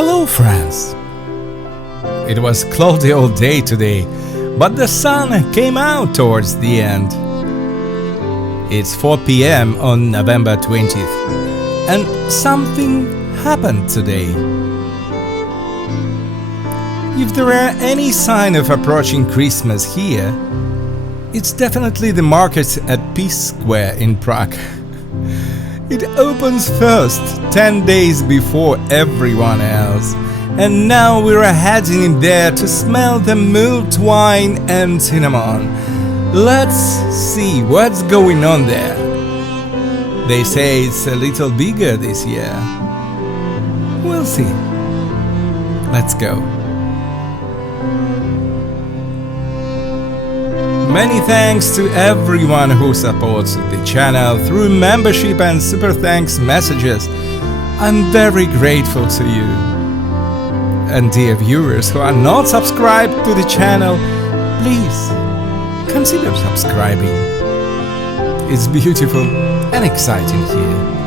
Hello, friends! It was cloudy all day today, but the sun came out towards the end. It's 4 p.m. on November 20th, and something happened today. If there are any sign of approaching Christmas here, it's definitely the market at Peace Square in Prague. It opens first, 10 days before everyone else, and now we're heading in there to smell the mulled wine and cinnamon. Let's see what's going on there. They say it's a little bigger this year. We'll see. Let's go. Many thanks to everyone who supports the channel through membership and super thanks messages. I'm very grateful to you. And dear viewers who are not subscribed to the channel, please consider subscribing. It's beautiful and exciting here.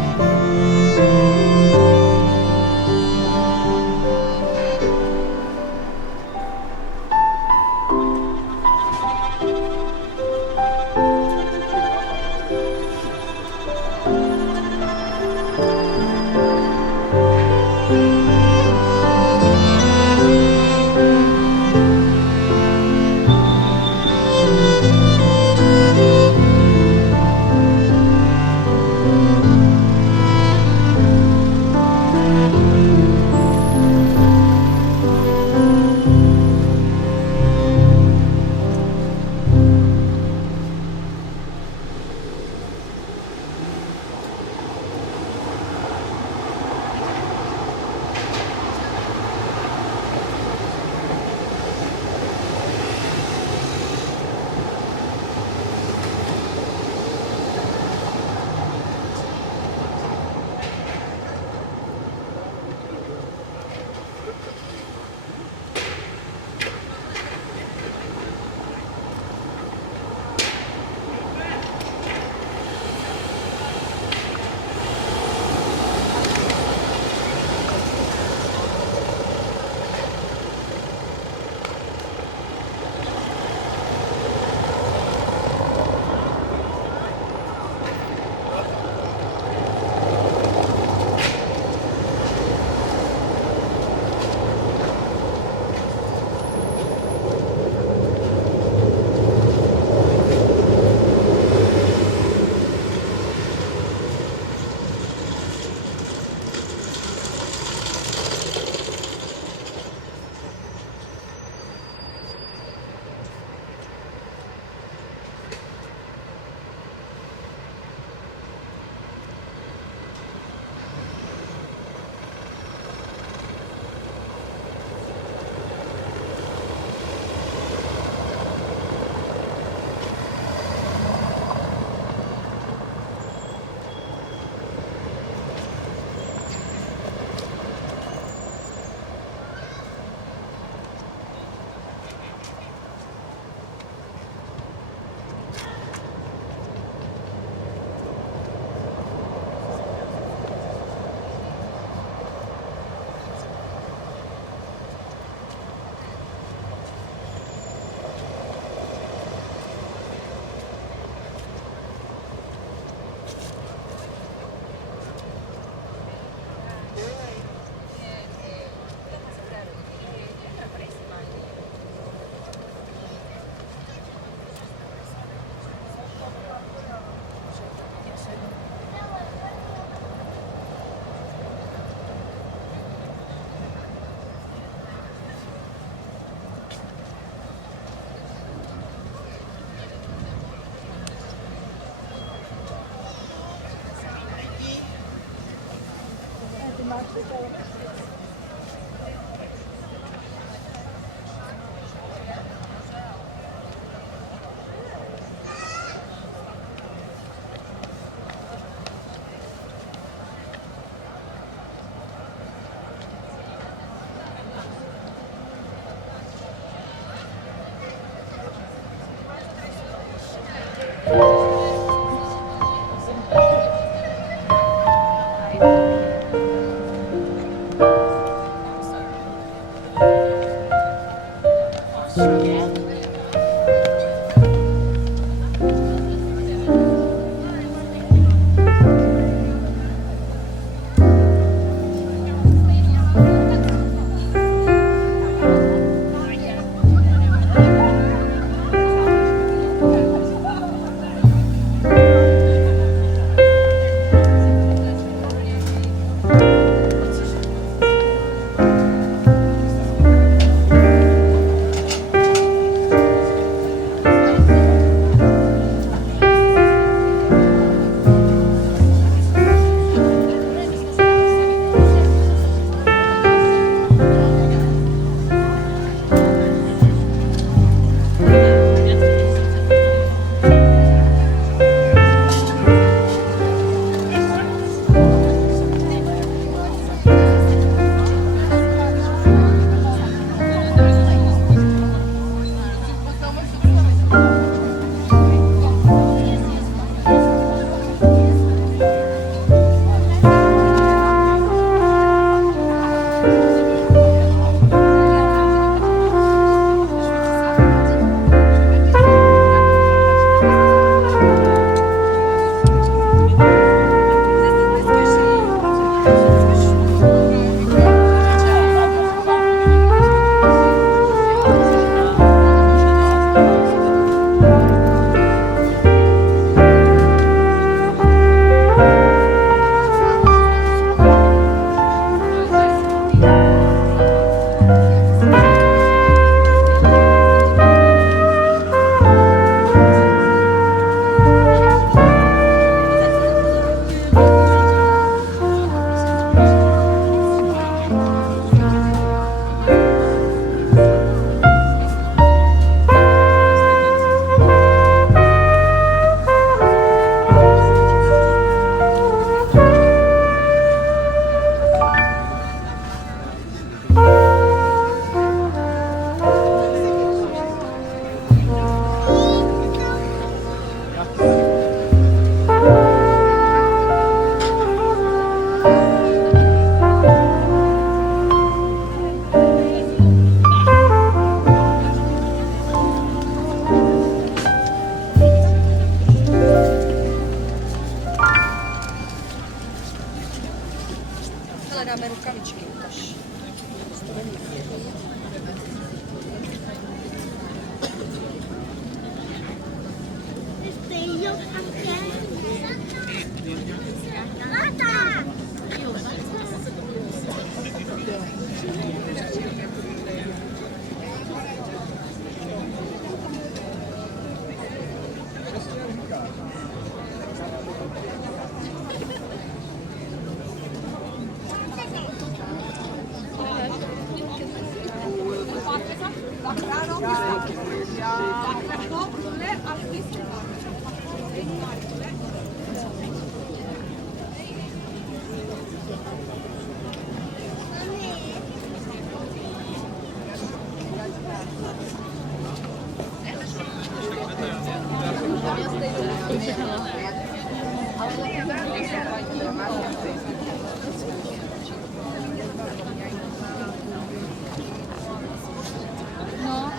No,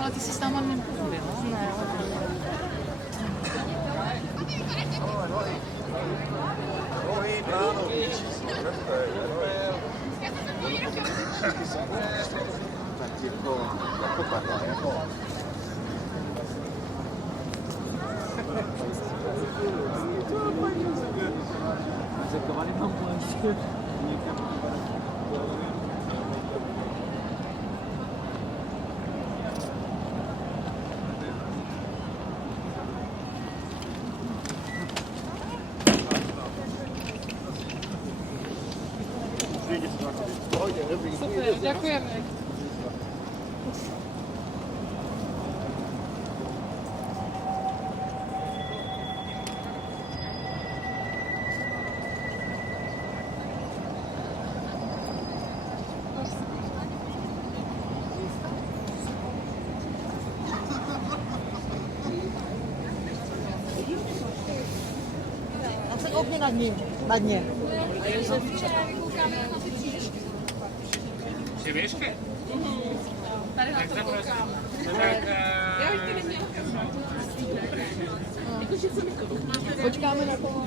ale ty jsi s náma nemluvila. Super, děkujeme. A se koukni nad ním, na dně. Tři věšky? Tady na to koukáme. Já už tady měl. Počkáme na to.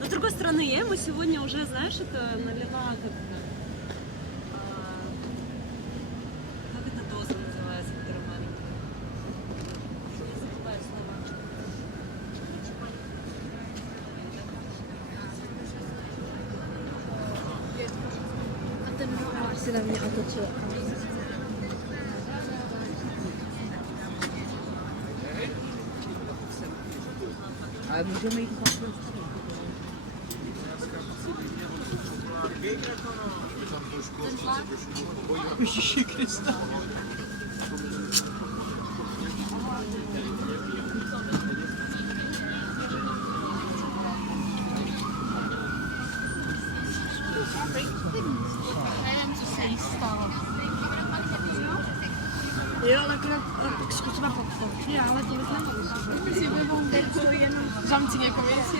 Но с другой стороны, мы сегодня уже, знаешь, это налила как эта доза называется, которая маленькая? Я забываю слова. Si na mě otočil. Ale můžeme jít zase. Ježiši Krista. Nevím, co se jí stalo. Jo, ale zkusíme podpořit, ale to bych nemohla. Si budou zamci někoho věci.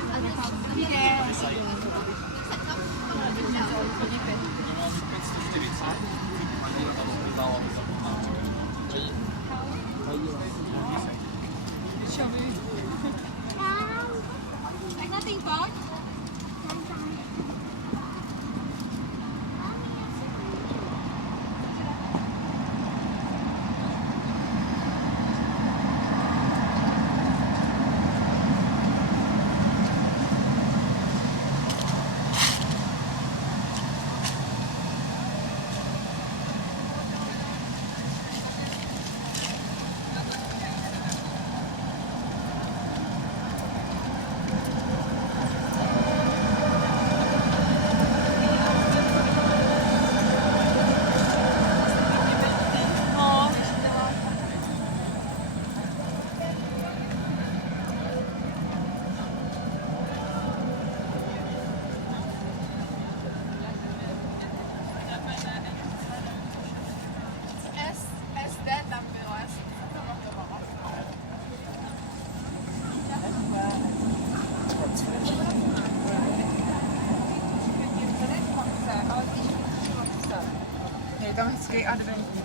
SD tam bylo, já jsem to pamatovala. Je tam hezký adventní.